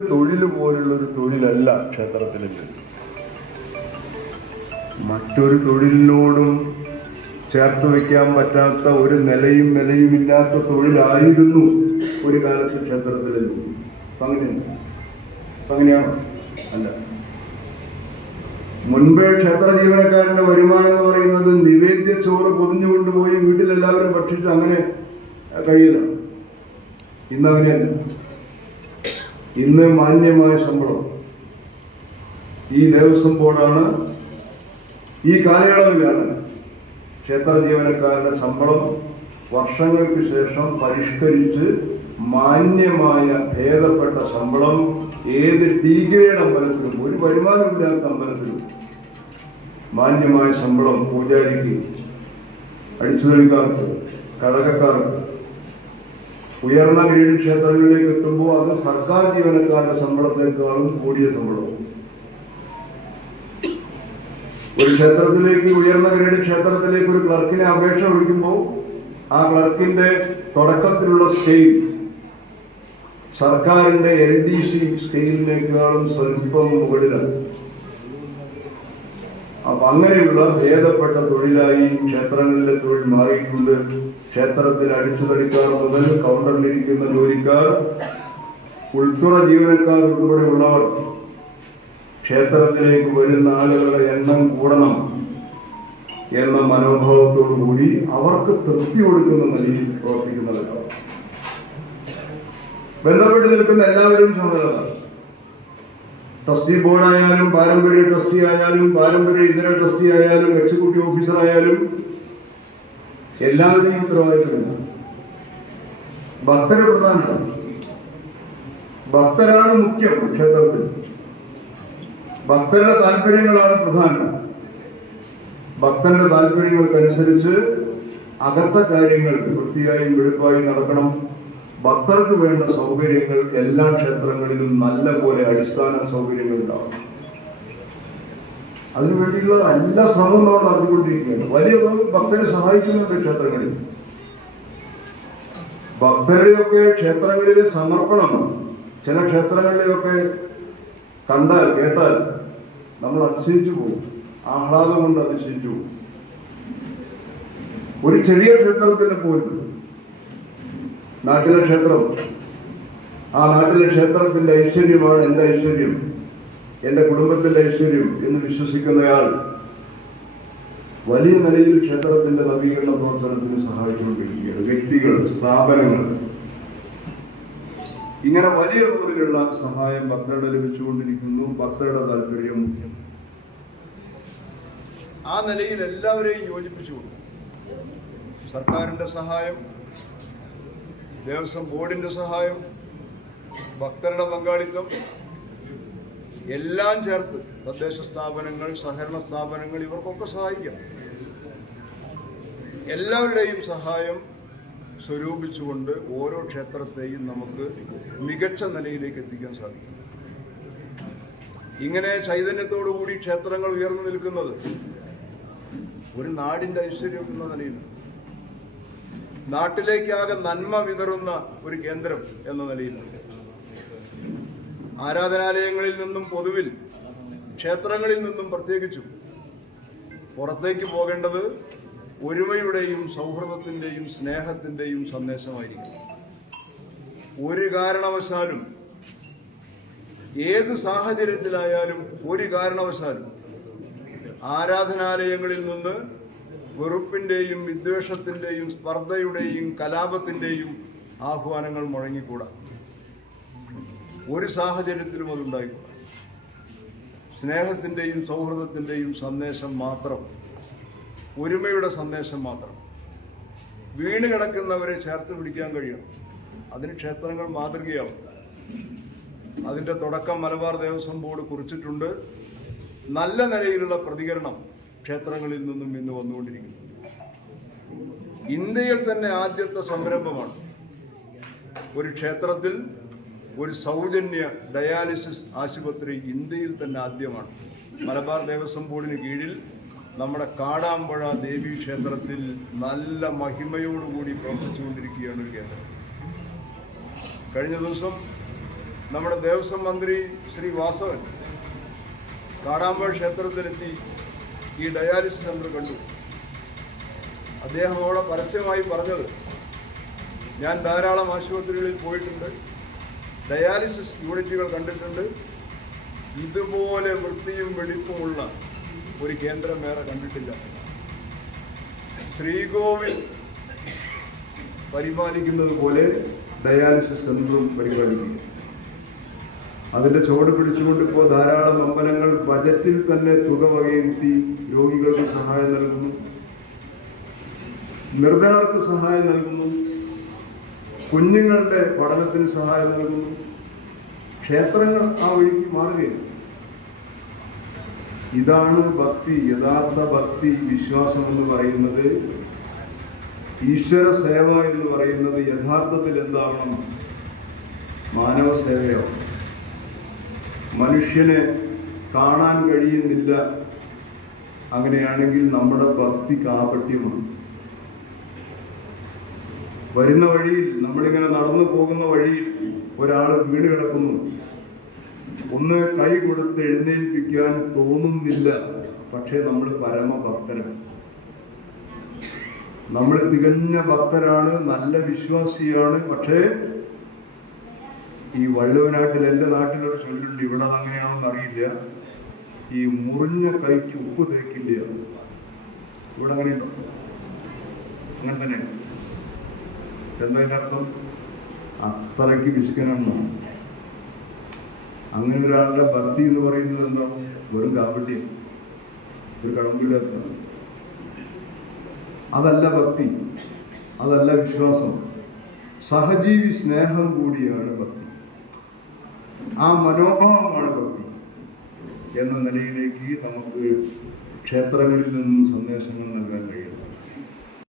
തൊഴിൽ പോലുള്ളൊരു തൊഴിലല്ല ക്ഷേത്രത്തിലേക്ക്. മറ്റൊരു തൊഴിലിനോടും ചേർത്ത് വയ്ക്കാൻ പറ്റാത്ത ഒരു നിലയും ഇല്ലാത്ത തൊഴിലായിരുന്നു ഒരു കാലത്ത് ക്ഷേത്രത്തിലേക്ക്. അങ്ങനെയാണോ? അല്ല. മുൻപേ ക്ഷേത്ര ജീവനക്കാരന്റെ വരുമാനം എന്ന് പറയുന്നത് നിവേദ്യ ചോറ് പൊതിഞ്ഞുകൊണ്ടുപോയി വീട്ടിലെല്ലാവരും ഭക്ഷിച്ച് അങ്ങനെ കഴിയില്ല. ഇന്നങ്ങനെയല്ല. ഇന്ന് മാന്യമായ ശമ്പളം. ഈ ദേവസ്വം ബോർഡാണ് ഈ കാലയളവിലാണ് ക്ഷേത്ര ജീവനക്കാരുടെ ശമ്പളം വർഷങ്ങൾക്ക് ശേഷം പരിഷ്കരിച്ച് മാന്യമായ ഭേദപ്പെട്ട ശമ്പളം ഏത് ഡി ഗ്രേഡ് അമ്പലത്തിലും, ഒരു വരുമാനമില്ലാത്ത അമ്പലത്തിലും മാന്യമായ ശമ്പളം പൂജാരിക്ക്, അടിച്ചുതളിക്കാർക്ക്, കടകക്കാർക്ക്. ഉയർന്ന ഗ്രേഡ് ക്ഷേത്രങ്ങളിലേക്ക് എത്തുമ്പോൾ അത് സർക്കാർ ജീവനക്കാരുടെ ശമ്പളത്തെക്കാളും കൂടിയ ശമ്പളവും. ഒരു ക്ഷേത്രത്തിലേക്ക്, ഉയർന്ന ഗ്രേഡ് ക്ഷേത്രത്തിലേക്ക് ഒരു ക്ലർക്കിനെ അപേക്ഷ വിളിക്കുമ്പോൾ ആ ക്ലർക്കിന്റെ തുടക്കത്തിലുള്ള സ്കെയിൽ സർക്കാരിന്റെ LDC സ്കെയിലിനേക്കാളും സ്വല്പം മുകളിലാണ്. അപ്പൊ അങ്ങനെയുള്ള ഭേദപ്പെട്ട തൊഴിലായി ക്ഷേത്രങ്ങളിലെ തൊഴിൽ മാറിയിട്ടുണ്ട്. ക്ഷേത്രത്തിൽ അടിച്ചുതടിക്കാർ മുതൽ കൗണ്ടറിലിരിക്കുന്ന ജോലിക്കാർ, ഉൾത്തുറ ജീവനക്കാർ ഉൾപ്പെടെയുള്ളവർ ക്ഷേത്രത്തിലേക്ക് വരുന്ന ആളുകളുടെ എണ്ണം കൂടണം എന്ന മനോഭാവത്തോടു കൂടി അവർക്ക് തൃപ്തി കൊടുക്കുന്ന നിലയിൽ പ്രവർത്തിക്കുന്നവരാണ്. ബന്ധപ്പെട്ട് നിൽക്കുന്ന എല്ലാവരും ചുമതലയാണ്. ട്രസ്റ്റി ബോർഡായാലും, പാരമ്പര്യ ട്രസ്റ്റി ആയാലും, പാരമ്പര്യ ഇതര ട്രസ്റ്റി ആയാലും, എക്സിക്യൂട്ടീവ് ഓഫീസർ ആയാലും എല്ലാവരെയും ഉത്തരവാദിത്തമില്ല. ഭക്തര് പ്രധാനമാണ്. ഭക്തരാണ് മുഖ്യം. ക്ഷേത്രത്തിൽ ഭക്തരുടെ താല്പര്യങ്ങളാണ് പ്രധാനം. ഭക്തന്റെ താല്പര്യങ്ങൾക്കനുസരിച്ച് അകത്ത കാര്യങ്ങൾ വൃത്തിയായും വെളുപ്പായും നടക്കണം. ഭക്തർക്ക് വേണ്ട സൗകര്യങ്ങൾ എല്ലാ ക്ഷേത്രങ്ങളിലും നല്ല പോലെ അടിസ്ഥാന സൗകര്യങ്ങൾ ഉണ്ടാവും. അതിനുവേണ്ടിയുള്ള എല്ലാ ശ്രമവും നമ്മൾ നടത്തിക്കൊണ്ടിരിക്കുകയാണ്. വലിയ ഭക്തരെ സഹായിക്കുന്നുണ്ട് ക്ഷേത്രങ്ങളിൽ. ഭക്തരെയൊക്കെ ക്ഷേത്രങ്ങളിലെ സമർപ്പണം ചില ക്ഷേത്രങ്ങളിലെയൊക്കെ കണ്ടാൽ കേട്ടാൽ നമ്മൾ അതിശയിച്ചു പോകും. ആഹ്ലാദം കൊണ്ട് അതിശയിച്ചു പോകും. ഒരു ചെറിയ ക്ഷേത്രത്തിൽ പോലും, നാട്ടിലെ ക്ഷേത്രം, ആ നാട്ടിലെ ക്ഷേത്രത്തിന്റെ ഐശ്വര്യമാണ് എന്റെ ഐശ്വര്യം, എന്റെ കുടുംബത്തിന്റെ ഐശ്വര്യം എന്ന് വിശ്വസിക്കുന്നയാൾ വലിയ നിലയിൽ ക്ഷേത്രത്തിന്റെ നവീകരണ പ്രവർത്തനത്തിന് സഹായിച്ചുകൊണ്ടിരിക്കുകയാണ്. വ്യക്തികൾ, സ്ഥാപനങ്ങൾ, ഇങ്ങനെ വലിയ തോതിലുള്ള സഹായം ഭക്തരുടെ ലഭിച്ചുകൊണ്ടിരിക്കുന്നു. ഭക്തരുടെ താല്പര്യം മുഖ്യം. ആ നിലയിൽ എല്ലാവരെയും യോജിപ്പിച്ചുകൊണ്ട് സർക്കാരിന്റെ സഹായം, ദേവസ്വം ബോർഡിന്റെ സഹായം, ഭക്തരുടെ പങ്കാളിത്തം എല്ലാം ചേർത്ത് തദ്ദേശ സ്ഥാപനങ്ങൾ, സഹകരണ സ്ഥാപനങ്ങൾ, ഇവർക്കൊക്കെ സഹായിക്കണം. എല്ലാവരുടെയും സഹായം സ്വരൂപിച്ചുകൊണ്ട് ഓരോ ക്ഷേത്രത്തെയും നമുക്ക് മികച്ച നിലയിലേക്ക് എത്തിക്കാൻ സാധിക്കും. ഇങ്ങനെ ചൈതന്യത്തോടുകൂടി ക്ഷേത്രങ്ങൾ ഉയർന്നു നിൽക്കുന്നത് ഒരു നാടിന്റെ ഐശ്വര്യം എന്ന നിലയിലാണ്. നാട്ടിലേക്കാകെ നന്മ വിതറുന്ന ഒരു കേന്ദ്രം എന്ന നിലയിലാണ്. ആരാധനാലയങ്ങളിൽ നിന്നും പൊതുവിൽ, ക്ഷേത്രങ്ങളിൽ നിന്നും പ്രത്യേകിച്ചും പുറത്തേക്ക് പോകേണ്ടത് ഒരുമയുടെയും സൗഹൃദത്തിന്റെയും സ്നേഹത്തിന്റെയും സന്ദേശമായിരിക്കും. ഒരു കാരണവശാലും, ഏത് സാഹചര്യത്തിലായാലും, ഒരു കാരണവശാലും ആരാധനാലയങ്ങളിൽ നിന്ന് വെറുപ്പിന്റെയും വിദ്വേഷത്തിന്റെയും സ്പർദ്ധയുടെയും കലാപത്തിന്റെയും ആഹ്വാനങ്ങൾ മുഴങ്ങിക്കൂടാ. ഒരു സാഹചര്യത്തിലും അതുണ്ടായിക്കൂടാ. സ്നേഹത്തിന്റെയും സൗഹൃദത്തിന്റെയും സന്ദേശം മാത്രം, ഒരുമയുടെ സന്ദേശം മാത്രം. വീണ് കിടക്കുന്നവരെ ചേർത്ത് പിടിക്കാൻ കഴിയണം. അതിന് ക്ഷേത്രങ്ങൾ മാതൃകയാവും. അതിന്റെ തുടക്കം മലബാർ ദേവസ്വം ബോർഡ് കുറിച്ചിട്ടുണ്ട്. നല്ല നിലയിലുള്ള പ്രതികരണം ക്ഷേത്രങ്ങളിൽ നിന്നും ഇന്ന് വന്നുകൊണ്ടിരിക്കുന്നു. ഇന്ത്യയിൽ തന്നെ ആദ്യത്തെ സംരംഭമാണ് ഒരു ക്ഷേത്രത്തിൽ ഒരു സൗജന്യ ഡയാലിസിസ് ആശുപത്രി. ഇന്ത്യയിൽ തന്നെ ആദ്യമാണ്. മലബാർ ദേവസ്വം ബോർഡിന് കീഴിൽ നമ്മുടെ കാടാമ്പുഴ ദേവി ക്ഷേത്രത്തിൽ നല്ല മഹിമയോടുകൂടി പ്രവർത്തിച്ചുകൊണ്ടിരിക്കുകയാണ് ഒരു കേന്ദ്രം. കഴിഞ്ഞ ദിവസം നമ്മുടെ ദേവസ്വം മന്ത്രി ശ്രീ വാസവൻ കാടാമ്പുഴ ക്ഷേത്രത്തിലെത്തി ഈ ഡയാലിസിസ് സെൻ്റർ കണ്ടു. അദ്ദേഹം അവിടെ പരസ്യമായി പറഞ്ഞത്, ഞാൻ ധാരാളം ആശുപത്രികളിൽ പോയിട്ടുണ്ട്, ഡയാലിസിസ് യൂണിറ്റുകൾ കണ്ടിട്ടുണ്ട്, ഇതുപോലെ വൃത്തിയും വെടിപ്പുമുള്ള ഒരു കേന്ദ്രം വേറെ കണ്ടിട്ടില്ല. ശ്രീകോവിൽ പരിപാലിക്കുന്നത് പോലെ ഡയാലിസിസ് സെൻ്ററും പരിപാലിക്കും. അതിൻ്റെ ചുവട് പിടിച്ചുകൊണ്ട് ഇപ്പോൾ ധാരാളം അമ്പലങ്ങൾ ബജറ്റിൽ തന്നെ തുക വകയിരുത്തി രോഗികൾക്ക് സഹായം നൽകുന്നു, നിർധനർക്ക് സഹായം നൽകുന്നു, കുഞ്ഞുങ്ങളുടെ പഠനത്തിന് സഹായം നൽകുന്നു. ക്ഷേത്രങ്ങൾ ആ വഴിക്ക് മാറുകയാണ്. ഇതാണ് ഭക്തി, യഥാർത്ഥ ഭക്തി, വിശ്വാസം എന്ന് പറയുന്നത്. ഈശ്വര സേവ എന്ന് പറയുന്നത് യഥാർത്ഥത്തിൽ എന്താവണം? മാനവ സേവയോ? മനുഷ്യനെ കാണാൻ കഴിയുന്നില്ല. അങ്ങനെയാണെങ്കിൽ നമ്മുടെ ഭക്തി കാപട്യമാണ്. വരുന്ന വഴിയിൽ, നമ്മളിങ്ങനെ നടന്നു പോകുന്ന വഴിയിൽ ഒരാൾ വീണ് കിടക്കുന്നു, ഒന്ന് കൈ കൊടുത്ത് എഴുന്നേൽപ്പിക്കാൻ തോന്നുന്നില്ല. പക്ഷേ നമ്മൾ പരമഭക്തരാണ്, നമ്മൾ തികഞ്ഞ ഭക്തരാണ്, നല്ല വിശ്വാസിയാണ്. പക്ഷേ ഈ വള്ളുവനാട്ടിൽ, എൻ്റെ നാട്ടിലൊരു ചൊല്ലുണ്ട്, ഇവിടെ അങ്ങനെയാണെന്ന് അറിയില്ല, ഈ മുറിഞ്ഞ കൈക്ക് ഉപ്പ് തേക്കില്ല. ഇവിടെ അങ്ങനെയുണ്ടോ? അങ്ങനെ തന്നെയാണ്. എന്താ അതിൻ്റെ അർത്ഥം? അത്രയ്ക്ക് പിശുക്കനാണ്. അങ്ങനെ ഒരാളുടെ ഭക്തി എന്ന് പറയുന്നത് എന്താണ്? വെറും കാപട്യം, ഒരു കടമ്പില്ലാത്ത. അതല്ല ഭക്തി, അതല്ല വിശ്വാസം. സഹജീവി സ്നേഹം കൂടിയാണ് ഭക്തി. ആ മനോഭാവമാണ് ഭക്തി എന്ന നിലയിലേക്ക് നമുക്ക് ക്ഷേത്രങ്ങളിൽ നിന്നും സന്ദേശങ്ങൾ നൽകാൻ